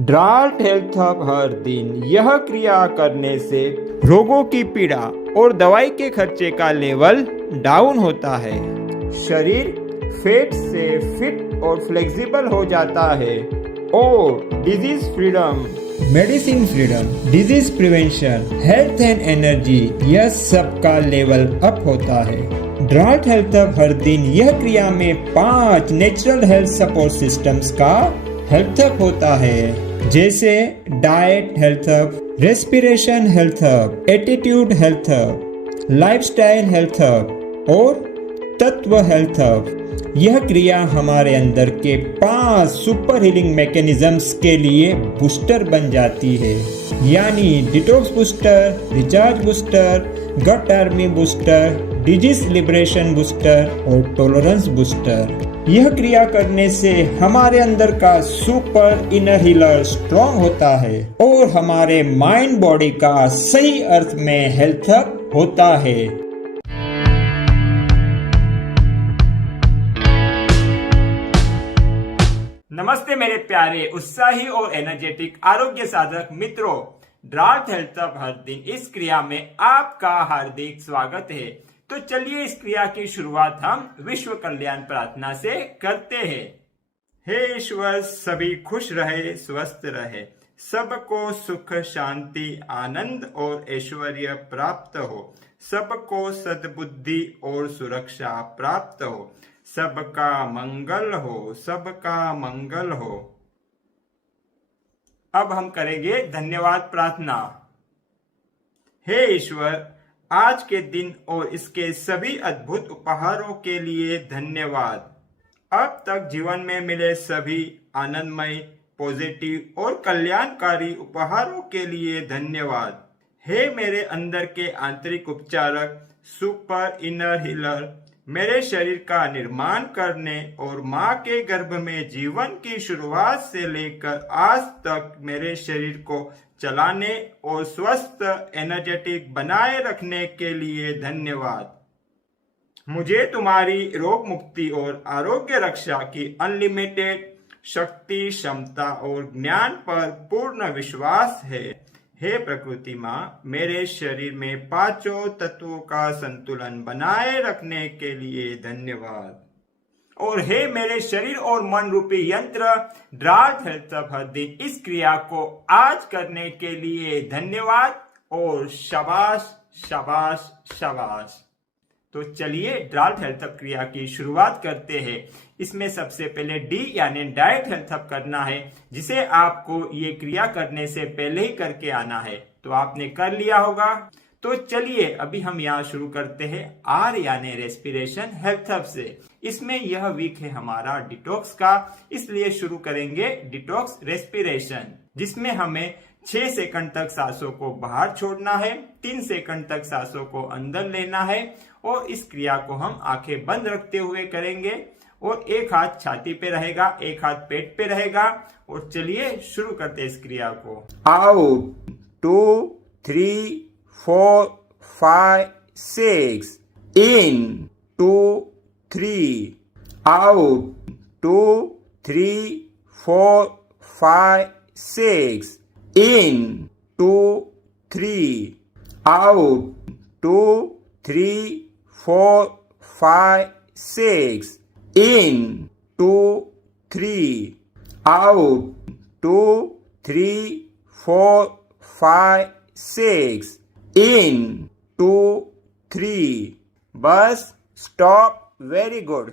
ड्रार्ट health hub हर दिन यह क्रिया करने से रोगों की पीड़ा और दवाई के खर्चे का लेवल डाउन होता है। शरीर फैट से फिट और फ्लेक्सिबल हो जाता है और disease freedom, medicine freedom, disease prevention, health and energy, यह सब का लेवल अप होता है। ड्रार्ट हेल्थ हब हर दिन यह क्रिया में 5 नेचुरल हेल्थ सपोर्ट सिस्टम्स का हेल्थ हब होता है, जैसे diet health hub, respiration health hub, attitude health hub, lifestyle health hub और तत्व हेल्थ हब। यह क्रिया हमारे अंदर के 5 सुपर हीलिंग मैकेनिज्म्स के लिए बूस्टर बन जाती है, यानी detox booster, recharge booster, gut army booster, disease liberation booster और टॉलरेंस बूस्टर। यह क्रिया करने से हमारे अंदर का सुपर इनर हीलर स्ट्रॉन्ग होता है और हमारे माइंड बॉडी का सही अर्थ में हेल्थ अप होता है। नमस्ते मेरे प्यारे उत्साही और एनर्जेटिक आरोग्य साधक मित्रों, ड्रार्ट हेल्थ हब हर दिन इस क्रिया में आपका हार्दिक स्वागत है। तो चलिए इस क्रिया की शुरुआत हम विश्व कल्याण प्रार्थना से करते हैं। हे ईश्वर, सभी खुश रहे, स्वस्थ रहे, सबको सुख, शांति, आनंद और ऐश्वर्य प्राप्त हो, सबको सद्बुद्धि और सुरक्षा प्राप्त हो, सबका मंगल हो, सबका मंगल हो। अब हम करेंगे धन्यवाद प्रार्थना। हे ईश्वर, आज के दिन और इसके सभी अद्भुत उपहारों के लिए धन्यवाद। अब तक जीवन में मिले सभी आनंदमय, पॉजिटिव और कल्याणकारी उपहारों के लिए धन्यवाद। हे मेरे अंदर के आंतरिक उपचारक, सुपर इनर हीलर, मेरे शरीर का निर्माण करने और माँ के गर्भ में जीवन की शुरुआत से लेकर आज तक मेरे शरीर को चलाने और स्वस्थ एनर्जेटिक बनाए रखने के लिए धन्यवाद। मुझे तुम्हारी रोग मुक्ति और आरोग्य रक्षा की अनलिमिटेड शक्ति, क्षमता और ज्ञान पर पूर्ण विश्वास है। हे प्रकृति माँ, मेरे शरीर में 5 तत्वों का संतुलन बनाए रखने के लिए धन्यवाद। और हे मेरे शरीर और मन रूपी यंत्र ड्रार्ट हेल्थ हब हर दिन इस क्रिया को आज करने के लिए धन्यवाद और शाबाश शाबाश शाबाश। तो चलिए ड्रार्ट हेल्थ हब क्रिया की शुरुआत करते हैं। इसमें सबसे पहले डी यानी डाइट हेल्थ हब करना है, जिसे आपको ये क्रिया करने से पहले ही करके आना है। तो आपने कर लिया होगा। तो चलिए अभी हम यहाँ शुरू करते हैं आर यानी रेस्पिरेशन हेल्थ हब से। इसमें यह वीक है हमारा डिटॉक्स का, इसलिए शुरू करेंगे डिटॉक्स रेस्पिरेशन, जिसमें हमें 6 सेकंड तक सांसों को बाहर छोड़ना है, 3 सेकंड तक सांसों को अंदर लेना है और इस क्रिया को हम आंखें बंद रखते हुए करेंगे और एक हाथ छाती पे रहेगा, एक हाथ पेट पे रहेगा। और चलिए शुरू करते हैं इस क्रिया को। Out 2 3 4 5 6, in 2 3, out 2 3 4 5 6, in 2 3, out 2 3 4 5 6, in 2 3, out 2 3 4 5 6, in 2 3। Bus stop. Very good.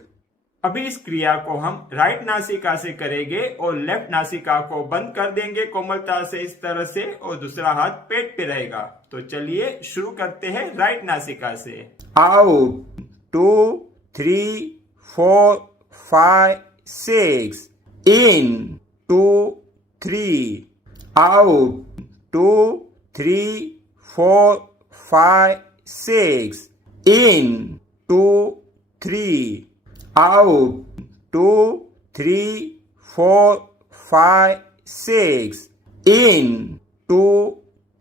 अभी इस क्रिया को हम राइट नासिका से करेंगे और लेफ्ट नासिका को बंद कर देंगे कोमलता से इस तरह से, और दूसरा हाथ पेट पे रहेगा। तो चलिए शुरू करते हैं राइट नासिका से। Out 2 3 4 5 6, in 2 3, out 2 3 4 5 6, in 2 3, out 2 3 4 5 6, in 2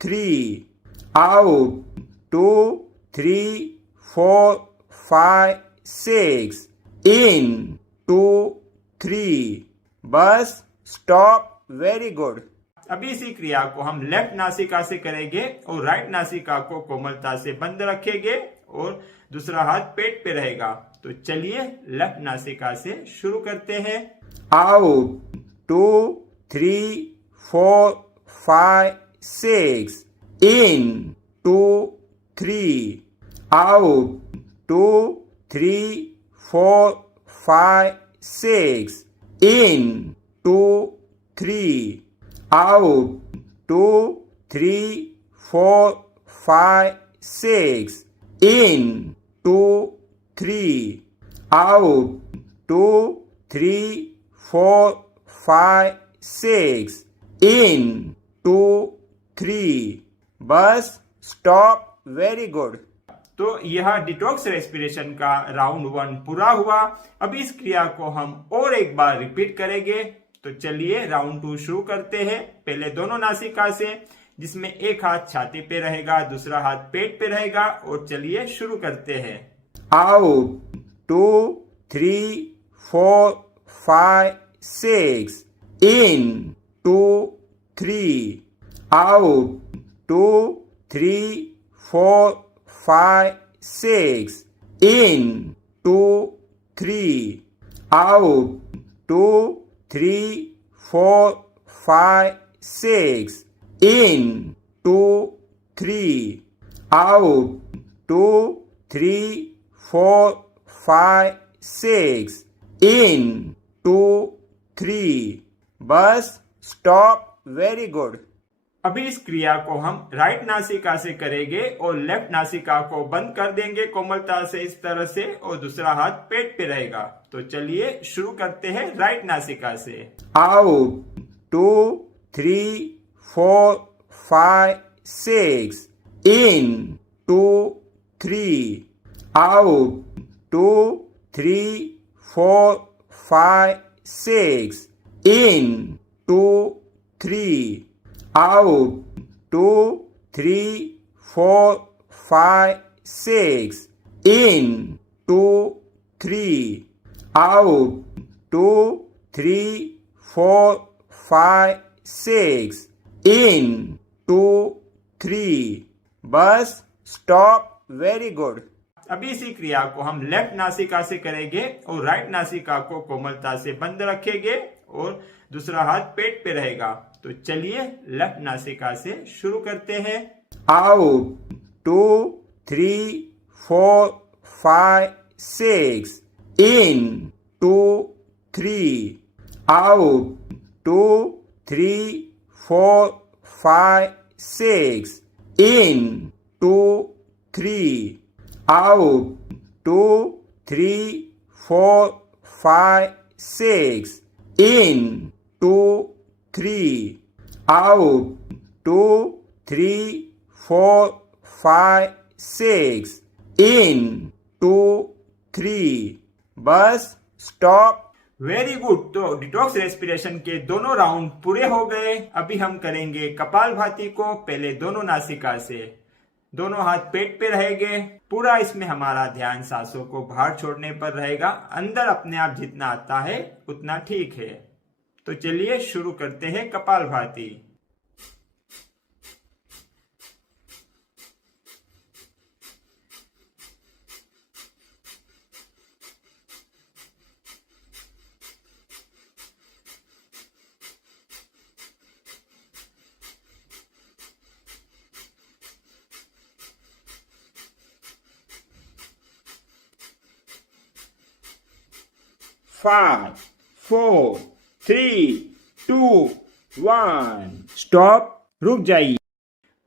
3, out 2 3 4 5 6, in 2 3। Bus stop. Very good. अभी इसी क्रिया को हम लेफ्ट नासिका से करेंगे और राइट नासिका को कोमलता से बंद रखेंगे और दूसरा हाथ पेट पे रहेगा। तो चलिए लेफ्ट नासिका से शुरू करते हैं। Out 2 3 4 5 6 in 2 3 out 2 3 4 5 6 in 2 3 out 2 3 4 5 6 in 2 3 out 2 3 4 5 6 in 2 3 bus stop. Very good. तो यह डिटॉक्स रेस्पिरेशन का राउंड 1 पूरा हुआ। अभी इस क्रिया को हम और एक बार रिपीट करेंगे। तो चलिए राउंड 2 शुरू करते हैं। पहले दोनों नासिका से, जिसमें एक हाथ छाती पे रहेगा, दूसरा हाथ पेट पे रहेगा। और चलिए शुरू करते हैं। Out 2 3 4 5 6 in 2 3 out 2 3 4 5 6 in 2 3 out 2 3 4 5 6 in 2 3 out 2 3 4 5 6 in 2 3 bus stop. Very good. अभी इस क्रिया को हम राइट नासिका से करेंगे और लेफ्ट नासिका को बंद कर देंगे कोमलता से इस तरह से, और दूसरा हाथ पेट पे रहेगा। तो चलिए शुरू करते हैं राइट नासिका से। Out 2 3 4 5 6 in 2 3 out 2 3 4 5 6 in 2 3 out 2 3 4 5 6 in 2 3 out 2 3 4 5 6 in 2 3 bus stop. Very good. अभी इसी क्रिया को हम लेफ्ट नासिका से करेंगे और राइट नासिका को कोमलता से बंद रखेंगे और दूसरा हाथ पेट पे रहेगा। तो चलिए लेफ्ट नासिका से शुरू करते हैं। Out 2 3 4 5 6 in 2 3 out 2 3 4 5 6 in 2 3 out 2 3 4 5 6 in 2 3 out 2 3 4 5 6 in 2 3 bus stop. Very good. तो डिटॉक्स रेस्पिरेशन के दोनों राउंड पूरे हो गए। अभी हम करेंगे कपालभाति को। पहले दोनों नासिका से, दोनों हाथ पेट पे रहेंगे। पूरा इसमें हमारा ध्यान सांसों को बाहर छोड़ने पर रहेगा। अंदर अपने आप जितना आता है उतना ठीक है। तो चलिए शुरू करते हैं कपालभाति। Five, 4, 3, 2, 1 stop. रुक जाइए।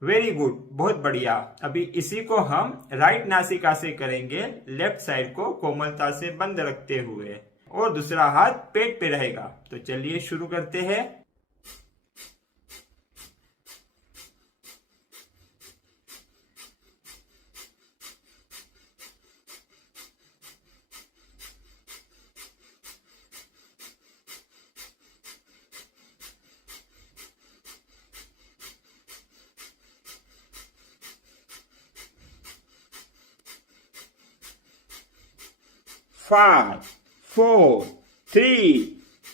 वेरी गुड, बहुत बढ़िया। अभी इसी को हम राइट नासिका से करेंगे, लेफ्ट साइड को कोमलता से बंद रखते हुए, और दूसरा हाथ पेट पे रहेगा। तो चलिए शुरू करते हैं। Five, 4, 3,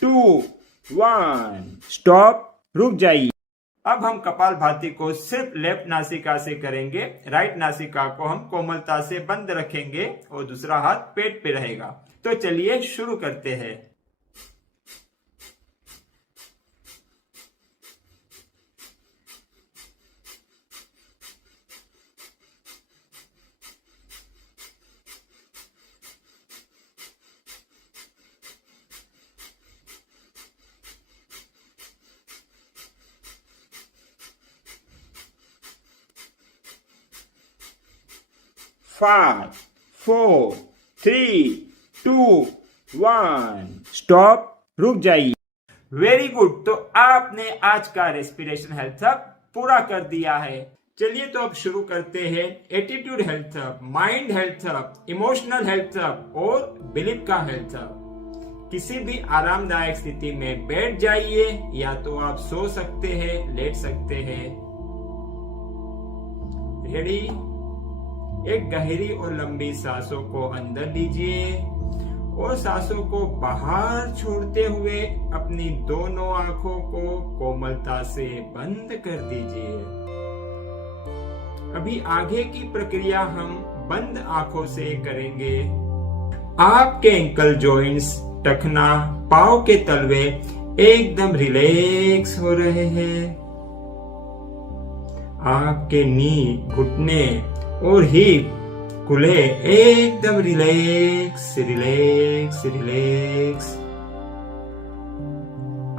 2, 1 stop. रुक जाइए। अब हम कपालभाति को सिर्फ लेफ्ट नासिका से करेंगे। राइट नासिका को हम कोमलता से बंद रखेंगे और दूसरा हाथ पेट पे रहेगा। तो चलिए शुरू करते हैं। फाइव, 4, 3, 2, 1 स्टॉप, रुक जाइए। Very good. तो आपने आज का रेस्पिरेशन हेल्थ अप पूरा कर दिया है। चलिए तो अब शुरू करते हैं attitude health up, mind health up, emotional health up और बिलीफ का हेल्थ अप। किसी भी आरामदायक स्थिति में बैठ जाइए या तो आप सो सकते हैं, लेट सकते हैं। रेडी? एक गहरी और लंबी सांसों को अंदर लीजिए और सांसों को बाहर छोड़ते हुए अपनी दोनों आंखों को कोमलता से बंद कर दीजिए। अभी आगे की प्रक्रिया हम बंद आंखों से करेंगे। आपके एंकल जॉइंट्स, टखना, पांव के तलवे एकदम रिलैक्स हो रहे हैं। आपके नी, घुटने और हिप, कूल्हे एकदम रिलैक्स रिलैक्स रिलैक्स।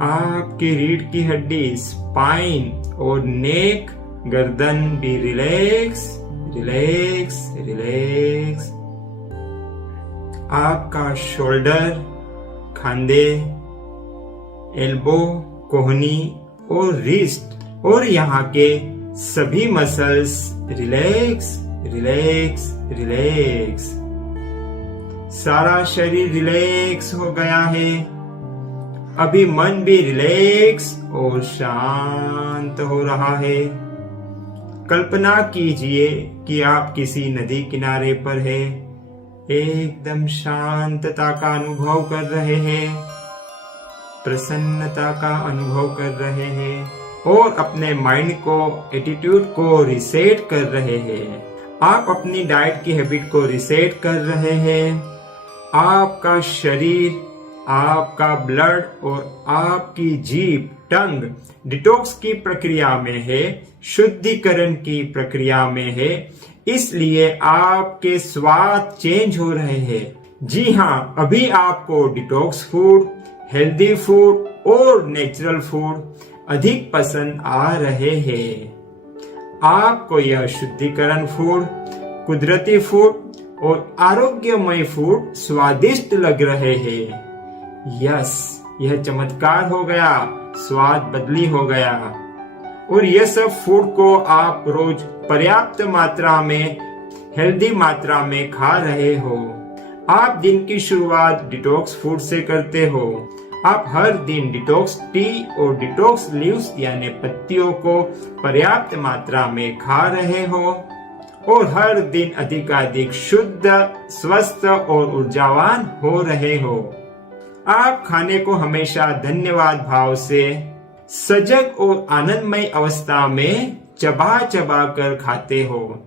आपकी रीढ़ की हड्डी, स्पाइन और नेक, गर्दन भी रिलैक्स रिलैक्स रिलैक्स। आपका शोल्डर, खांधे, एल्बो, कोहनी और रिस्ट और यहाँ के सभी मसल्स रिलैक्स रिलैक्स रिलैक्स। सारा शरीर रिलैक्स हो गया है। अभी मन भी रिलैक्स और शांत हो रहा है। कल्पना कीजिए कि आप किसी नदी किनारे पर हैं, एकदम शांतता का अनुभव कर रहे हैं, प्रसन्नता का अनुभव कर रहे हैं और अपने माइंड को, एटीट्यूड को रिसेट कर रहे हैं। आप अपनी डाइट की हैबिट को रिसेट कर रहे हैं। आपका शरीर, आपका ब्लड और आपकी जीभ, टंग डिटॉक्स की प्रक्रिया में है, शुद्धिकरण की प्रक्रिया में है। इसलिए आपके स्वाद चेंज हो रहे हैं। जी हाँ, अभी आपको डिटॉक्स फूड, हेल्दी फूड और नेचुरल फूड अधिक पसंद आ रहे हैं। आपको यह शुद्धिकरण फूड, कुदरती फूड और आरोग्यमय फूड स्वादिष्ट लग रहे हैं। यस, यह चमत्कार हो गया, स्वाद बदली हो गया। और यह सब फूड को आप रोज पर्याप्त मात्रा में, हेल्दी मात्रा में खा रहे हो। आप दिन की शुरुआत डिटॉक्स फूड से करते हो। आप हर दिन डिटॉक्स टी और डिटॉक्स लीव्स यानी पत्तियों को पर्याप्त मात्रा में खा रहे हो और हर दिन अधिकाधिक शुद्ध, स्वस्थ और ऊर्जावान हो रहे हो। आप खाने को हमेशा धन्यवाद भाव से, सजग और आनंदमय अवस्था में चबा चबा कर खाते हो।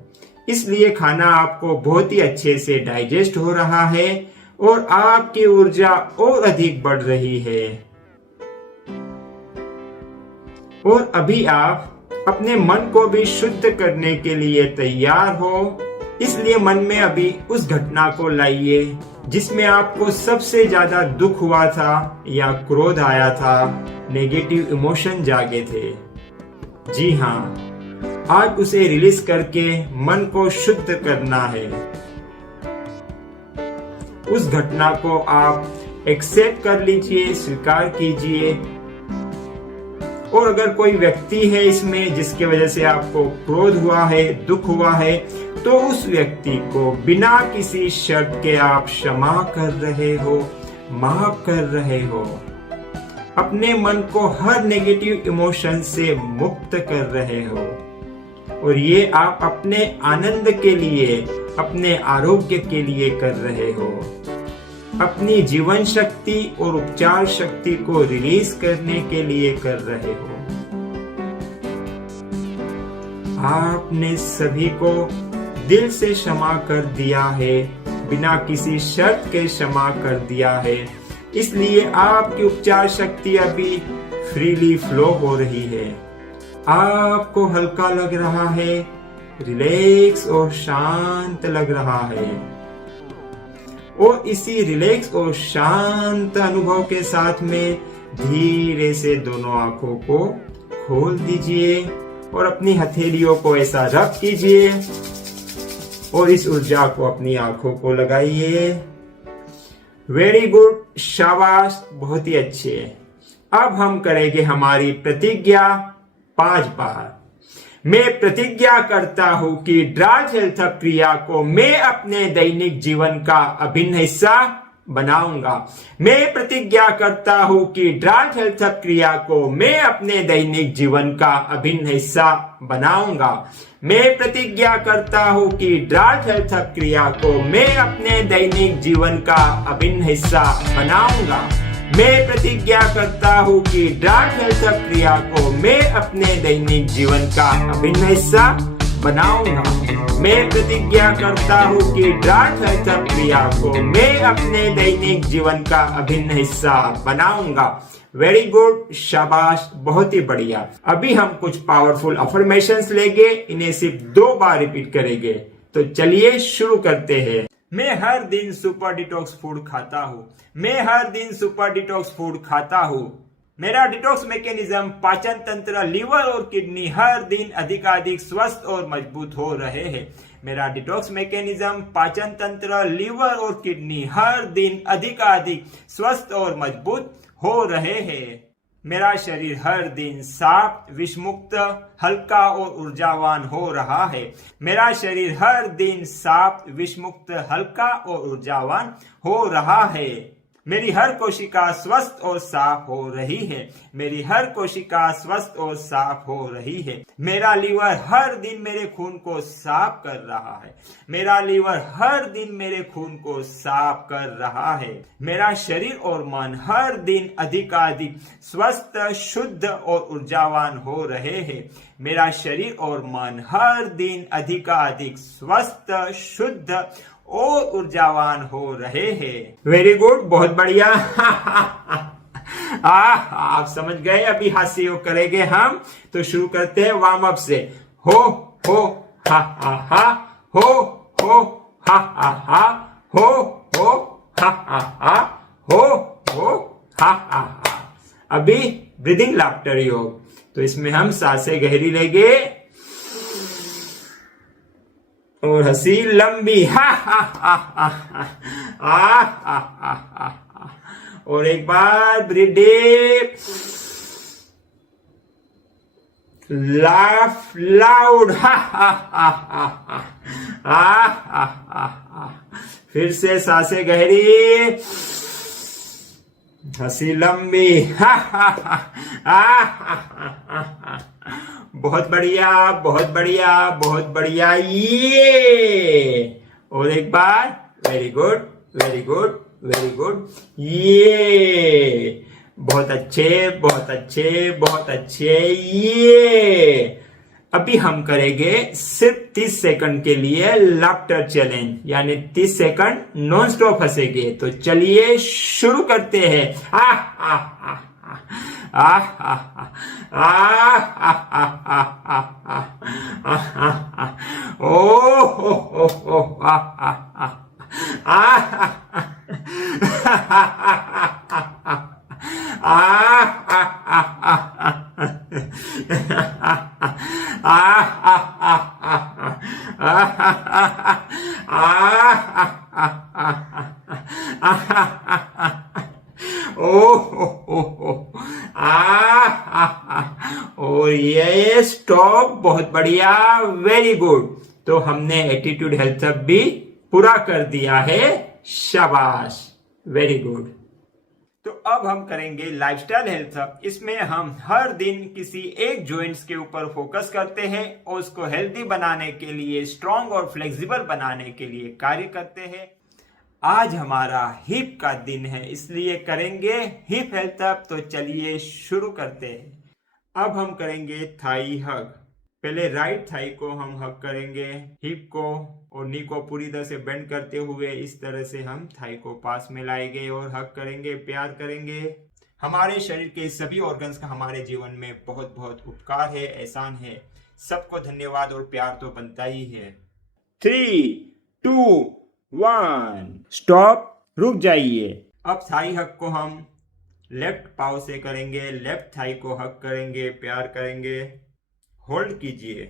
इसलिए खाना आपको बहुत ही अच्छे से डाइजेस्ट हो रहा है और आपकी ऊर्जा और अधिक बढ़ रही है। और अभी आप अपने मन को भी शुद्ध करने के लिए तैयार हो। इसलिए मन में अभी उस घटना को लाइए जिसमें आपको सबसे ज्यादा दुख हुआ था या क्रोध आया था, नेगेटिव इमोशन जागे थे। जी हाँ, आज उसे रिलीज करके मन को शुद्ध करना है। उस घटना को आप एक्सेप्ट कर लीजिए, स्वीकार कीजिए। और अगर कोई व्यक्ति है इसमें जिसके वजह से आपको क्रोध हुआ है, दुख हुआ है, तो उस व्यक्ति को बिना किसी शर्त के आप क्षमा कर रहे हो, माफ कर रहे हो। अपने मन को हर नेगेटिव इमोशन से मुक्त कर रहे हो। और ये आप अपने आनंद के लिए, अपने आरोग्य के लिए कर रहे हो। अपनी जीवन शक्ति और उपचार शक्ति को रिलीज करने के लिए कर रहे हो। आपने सभी को दिल से क्षमा कर दिया है, बिना किसी शर्त के क्षमा कर दिया है। इसलिए आपकी उपचार शक्ति अभी फ्रीली फ्लो हो रही है। आपको हल्का लग रहा है, रिलैक्स और शांत लग रहा है। और इसी रिलैक्स और शांत अनुभव के साथ में धीरे से दोनों आंखों को खोल दीजिए और अपनी हथेलियों को ऐसा रब कीजिए और इस ऊर्जा को अपनी आंखों को लगाइए। वेरी गुड, शाबाश, बहुत ही अच्छे। अब हम करेंगे हमारी प्रतिज्ञा 5 बार। मैं प्रतिज्ञा करता हूं कि ड्राज हेल्थ हब क्रिया को मैं अपने दैनिक जीवन का अभिन्न हिस्सा बनाऊंगा। मैं प्रतिज्ञा करता हूं कि ड्राज हेल्थ हब क्रिया को मैं अपने दैनिक जीवन का अभिन्न हिस्सा बनाऊंगा। मैं प्रतिज्ञा करता हूं कि ड्राज हेल्थ हब क्रिया को मैं अपने दैनिक जीवन का अभिन्न हिस्सा बनाऊंगा। मैं प्रतिज्ञा करता हूं कि ड्राज हेल्थ हब क्रिया को मैं अपने दैनिक जीवन का अभिन्न हिस्सा बनाऊंगा। मैं प्रतिज्ञा करता हूं कि ड्राज हेल्थ हब क्रिया को मैं अपने दैनिक जीवन का अभिन्न हिस्सा बनाऊंगा। वेरी गुड, शाबाश, बहुत ही बढ़िया। अभी हम कुछ पावरफुल अफर्मेशंस लेंगे, इन्हें सिर्फ 2 बार रिपीट करेंगे। तो चलिए शुरू करते हैं। मैं हर दिन सुपर डिटॉक्स फूड खाता हूँ। मैं हर दिन सुपर डिटॉक्स फूड खाता हूँ। मेरा डिटॉक्स मैकेनिज्म, पाचन तंत्र, लीवर और किडनी हर दिन अधिकाधिक स्वस्थ और मजबूत हो रहे हैं। मेरा डिटॉक्स मैकेनिज्म, पाचन तंत्र, लीवर और किडनी हर दिन अधिकाधिक स्वस्थ और मजबूत हो रहे हैं। मेरा शरीर हर दिन साफ, विषमुक्त, हल्का और ऊर्जावान हो रहा है। मेरा शरीर हर दिन साफ, विषमुक्त, हल्का और ऊर्जावान हो रहा है। मेरी हर कोशिका स्वस्थ और साफ हो रही है। मेरी हर कोशिका स्वस्थ और साफ हो रही है। मेरा लीवर हर दिन मेरे खून को साफ कर रहा है। मेरा लीवर हर दिन मेरे खून को साफ कर रहा है। मेरा शरीर और मन हर दिन अधिकाधिक स्वस्थ, शुद्ध और ऊर्जावान हो रहे हैं। मेरा शरीर और मन हर दिन अधिकाधिक स्वस्थ, शुद्ध और ऊर्जावान हो रहे हैं। वेरी गुड, बहुत बढ़िया। आप समझ गए। अभी हास्य योग करेंगे हम, तो शुरू करते हैं वार्म अप से। हो हा हा हा, हो हा हा हा, हो हा हा हा, हो हा हा हा। अभी ब्रीदिंग लाफ्टर योग, तो इसमें हम सांसें गहरी लेंगे और हंसी लंबी, हा हा हा हा हा हा हा हा। और एक बार ब्रीथ डीप, लाफ लाउड, हा हा हा हा हा हा हा हा। फिर से सांसें गहरी, हंसी लंबी, हा हा हा हा हा हा। बहुत बढ़िया, बहुत बढ़िया, बहुत बढ़िया। ये और एक बार, very good, very good, very good. ये बहुत अच्छे, बहुत अच्छे, बहुत अच्छे। ये अभी हम करेंगे सिर्फ 30 सेकंड के लिए लाफ्टर चैलेंज, यानी 30 सेकंड नॉन स्टॉप हंसेंगे। तो चलिए शुरू करते हैं। और ये स्टॉप, बहुत बढ़िया, वेरी गुड। तो हमने एटीट्यूड हेल्थ हब भी पूरा कर दिया है, शाबाश, वेरी गुड। तो अब हम करेंगे लाइफस्टाइल हेल्थ हब। इसमें हम हर दिन किसी एक जॉइंट्स के ऊपर फोकस करते हैं और उसको हेल्दी बनाने के लिए, स्ट्रॉन्ग और फ्लेक्सिबल बनाने के लिए कार्य करते हैं। आज हमारा हिप का दिन है, इसलिए करेंगे हिप हेल्थ हब। तो चलिए शुरू करते हैं। अब हम करेंगे थाई हग। पहले राइट थाई को हम हक करेंगे, हिप को और नी को पूरी तरह से बेंड करते हुए इस तरह से हम थाई को पास में लाएंगे और हक करेंगे, प्यार करेंगे। हमारे शरीर के सभी ऑर्गन्स का हमारे जीवन में बहुत बहुत उपकार है, एहसान है। सबको धन्यवाद और प्यार तो बनता ही है। 3, 2, 1 स्टॉप, रुक जाइए। अब थाई हक को हम लेफ्ट पाव से करेंगे, लेफ्ट थाई को हक करेंगे, प्यार करेंगे, होल्ड कीजिए।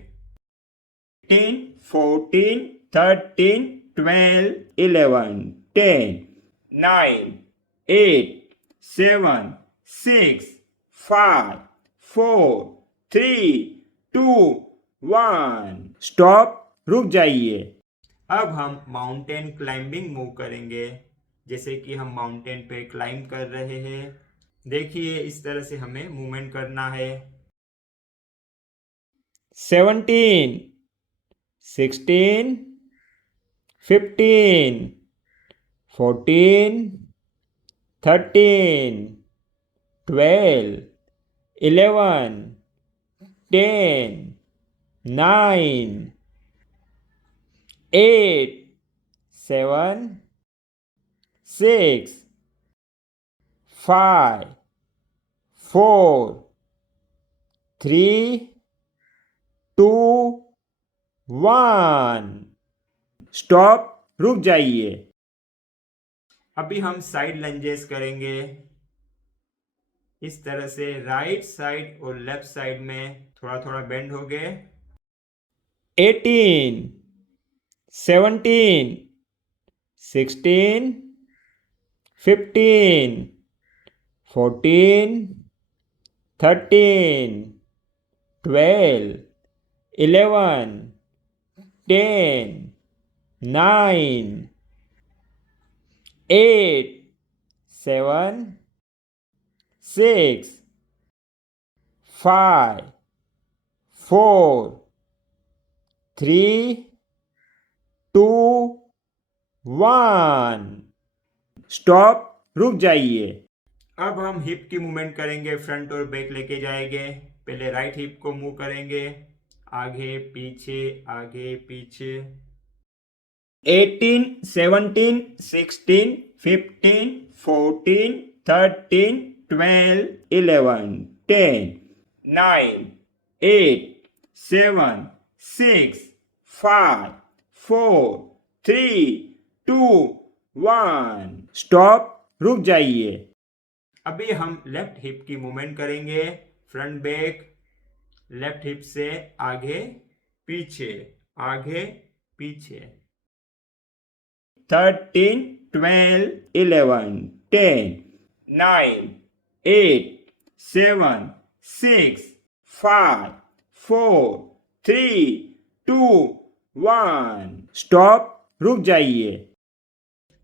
10, 14, 13, 12, 11, 10, 9, 8, 7, 6, 5, 4, 3, 2, 1 स्टॉप, रुक जाइए। अब हम माउंटेन क्लाइंबिंग मूव करेंगे, जैसे कि हम माउंटेन पे क्लाइंब कर रहे हैं। देखिए इस तरह से हमें मूवमेंट करना है। 17, 16, 15, 14, 13, 12, 11, 10, 9, 8, 7, 6, 5, 4, 3, 2, 1 स्टॉप, रुक जाइए। अभी हम साइड लंजेस करेंगे, इस तरह से राइट साइड और लेफ्ट साइड में थोड़ा थोड़ा बेंड हो गए। 18, 17, 16, 15, 14, 13, 12, 11, 10, 9, 8, 7, 6, 5, 4, 3, 2, 1 स्टॉप, रुक जाइए। अब हम हिप की मूवमेंट करेंगे, फ्रंट और बैक लेके जाएंगे। पहले राइट हिप को मूव करेंगे, आगे पीछे आगे पीछे। 18, 17, 16, 15, 14, 13, 12, 11, 10, 9, 8, 7, 6, 5, 4, 3, 2, 1 स्टॉप, रुक जाइए। अभी हम लेफ्ट हिप की मूवमेंट करेंगे, फ्रंट बैक, लेफ्ट हिप से आगे पीछे आगे पीछे। 13, 12, 11, 10, 9, 8, 7, 6, 5, 4, 3, 2, 1 स्टॉप, रुक जाइए।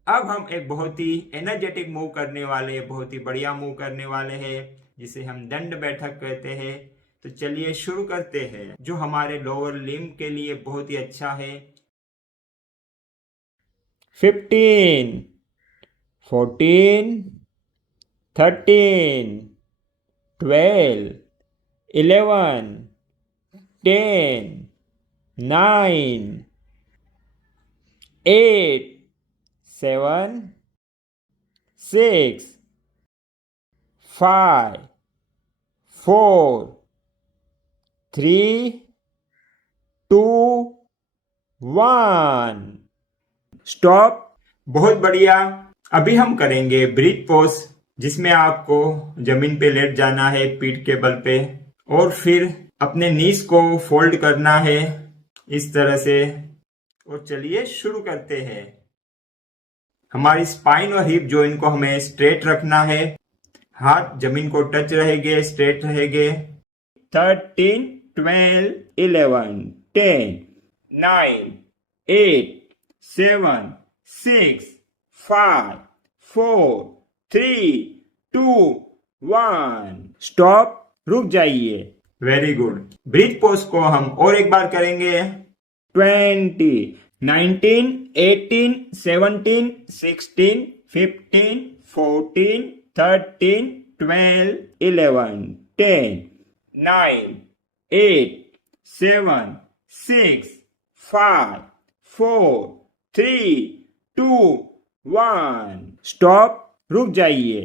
अब हम एक बहुत ही एनर्जेटिक मूव करने वाले, बहुत ही बढ़िया मूव करने वाले हैं, जिसे हम दंड बैठक कहते हैं। तो चलिए शुरू करते हैं, जो हमारे लोअर लिम्ब के लिए बहुत ही अच्छा है। 15, 14, 13, 12, 11, 10, 9, 8, 7, 6, 5, 4, 3, 2, 1 स्टॉप। बहुत बढ़िया। अभी हम करेंगे ब्रीथ पोज, जिसमें आपको जमीन पे लेट जाना है पीठ के बल पे, और फिर अपने नीज को फोल्ड करना है इस तरह से। और चलिए शुरू करते हैं। हमारी स्पाइन और हिप जॉइंट को हमें स्ट्रेट रखना है, हाथ जमीन को टच रहेंगे, स्ट्रेट रहेंगे। 13, 12, 11, 10, 9, 8, 7, 6, 5, 4, 3, 2, 1 स्टॉप, रुक जाइए। Very good. ब्रीथ पोज को हम और एक बार करेंगे। 20, 19, 18, 17, 16, 15, 14, 13, 12, 11, 10, 9, 8, 7 6 5 4 3 2 1 स्टॉप, रुक जाइए।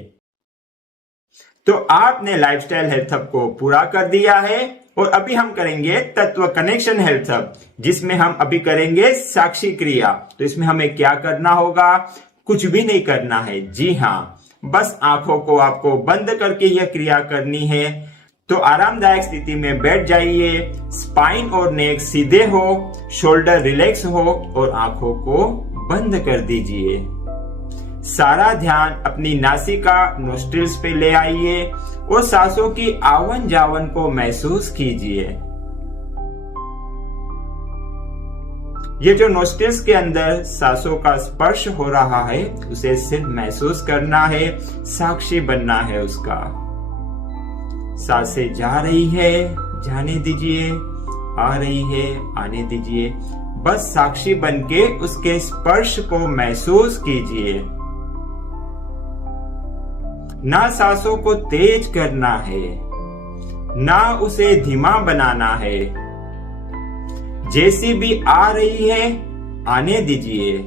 तो आपने लाइफस्टाइल हेल्थ हब को पूरा कर दिया है और अभी हम करेंगे तत्व कनेक्शन हेल्थ हब, जिसमें हम अभी करेंगे साक्षी क्रिया। तो इसमें हमें क्या करना होगा? कुछ भी नहीं करना है। जी हाँ, बस आंखों को आपको बंद करके यह क्रिया करनी है। तो आरामदायक स्थिति में बैठ जाइए, स्पाइन और नेक सीधे हो, शोल्डर रिलैक्स हो और आंखों को बंद कर दीजिए। सारा ध्यान अपनी नासिका नोस्ट्रिल्स पे ले आइए और सांसों की आवन जावन को महसूस कीजिए। ये जो नोस्ट्रिल्स के अंदर सांसों का स्पर्श हो रहा है, उसे सिर्फ महसूस करना है, साक्षी बनना है उसका। सांसें जा रही है, जाने दीजिए, आ रही है, आने दीजिए। बस साक्षी बनके उसके स्पर्श को महसूस कीजिए। ना सांसों को तेज करना है, ना उसे धीमा बनाना है। जैसी भी आ रही है आने दीजिए,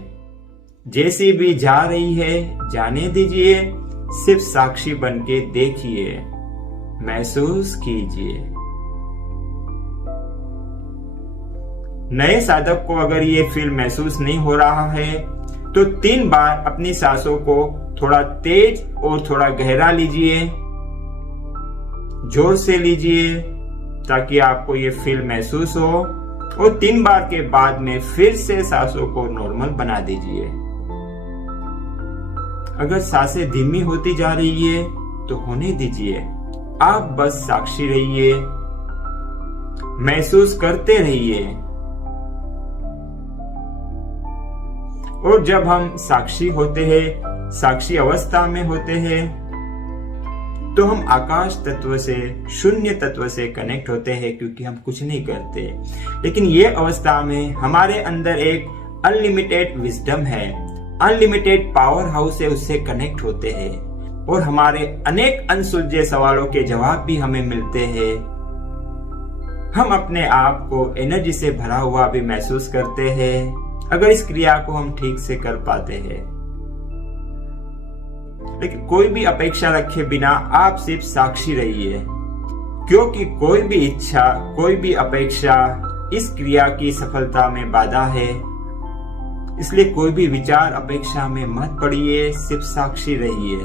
जैसी भी जा रही है जाने दीजिए। सिर्फ साक्षी बनके देखिए, महसूस कीजिए। नए साधक को अगर ये फील महसूस नहीं हो रहा है तो 3 बार अपनी सांसों को थोड़ा तेज और थोड़ा गहरा लीजिए, जोर से लीजिए ताकि आपको ये फील महसूस हो। और 3 बार के बाद में फिर से सांसों को नॉर्मल बना दीजिए। अगर सांसें धीमी होती जा रही है तो होने दीजिए, आप बस साक्षी रहिए, महसूस करते रहिए। और जब हम साक्षी होते हैं, साक्षी अवस्था में होते हैं, तो हम आकाश तत्व से, शून्य तत्व से कनेक्ट होते हैं, क्योंकि हम कुछ नहीं करते। लेकिन ये अवस्था में हमारे अंदर एक अनलिमिटेड विजडम है, अनलिमिटेड पावर हाउस है, उससे कनेक्ट होते हैं और हमारे अनेक अनसुलझे सवालों के जवाब भी हमें मिलते हैं। हम अपने आप को एनर्जी से भरा हुआ भी महसूस करते हैं अगर इस क्रिया को हम ठीक से कर पाते हैं। लेकिन कोई भी अपेक्षा रखे बिना आप सिर्फ साक्षी रहिए, क्योंकि कोई भी इच्छा, कोई भी अपेक्षा इस क्रिया की सफलता में बाधा है। इसलिए कोई भी विचार अपेक्षा में मत पड़िए, सिर्फ साक्षी रहिए।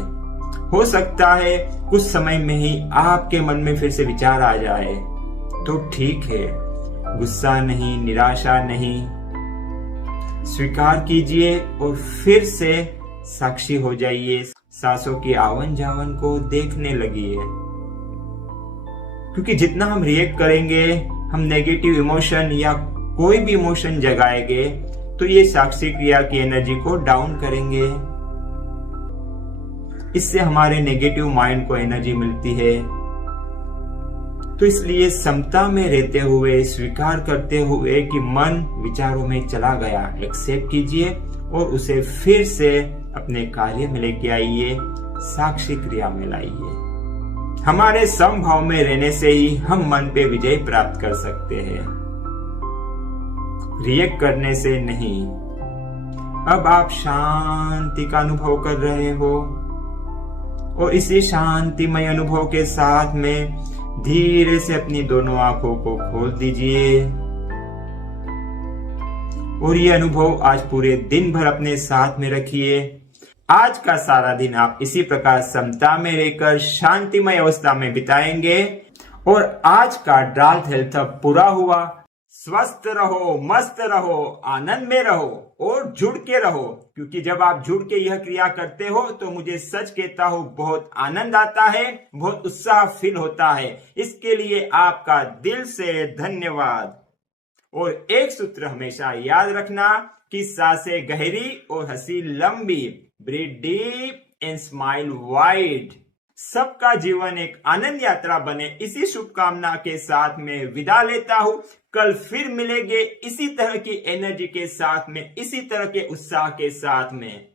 हो सकता है कुछ समय में ही आपके मन में फिर से विचार आ जाए, तो ठीक है, गुस्सा नहीं, निराशा नहीं, स्वीकार कीजिए और फिर से साक्षी हो जाइए। सांसों की आवन जावन को देखने लगिए, क्योंकि जितना हम रिएक्ट करेंगे, हम नेगेटिव इमोशन या कोई भी इमोशन जगाएंगे, तो ये साक्षी क्रिया की एनर्जी को डाउन करेंगे। इससे हमारे नेगेटिव माइंड को एनर्जी मिलती है। तो इसलिए समता में रहते हुए, स्वीकार करते हुए कि मन विचारों में चला गया, एक्सेप्ट कीजिए और उसे फिर से अपने कार्य में लेके आइए, साक्षी क्रिया में लाइए। हमारे समभाव में रहने से ही हम मन पे विजय प्राप्त कर सकते हैं, रिएक्ट करने से नहीं। अब आप शांति का अनुभव कर रहे हो और इसी शांतिमय अनुभव के साथ में धीरे से अपनी दोनों आंखों को खोल दीजिए और ये अनुभव आज पूरे दिन भर अपने साथ में रखिए। आज का सारा दिन आप इसी प्रकार समता में रहकर शांतिमय अवस्था में बिताएंगे और आज का डार्क हेल्थ हब पूरा हुआ। स्वस्थ रहो, मस्त रहो, आनंद में रहो और जुड़ के रहो, क्योंकि जब आप जुड़ के यह क्रिया करते हो तो मुझे सच कहता हूं बहुत आनंद आता है, बहुत उत्साह फील होता है। इसके लिए आपका दिल से धन्यवाद। और एक सूत्र हमेशा याद रखना कि सांसें गहरी और हंसी लंबी। Breathe deep and smile wide. सबका जीवन एक आनंद यात्रा बने, इसी शुभकामना के साथ में विदा लेता हूं। कल फिर मिलेंगे इसी तरह की एनर्जी के साथ में, इसी तरह के उत्साह के साथ में।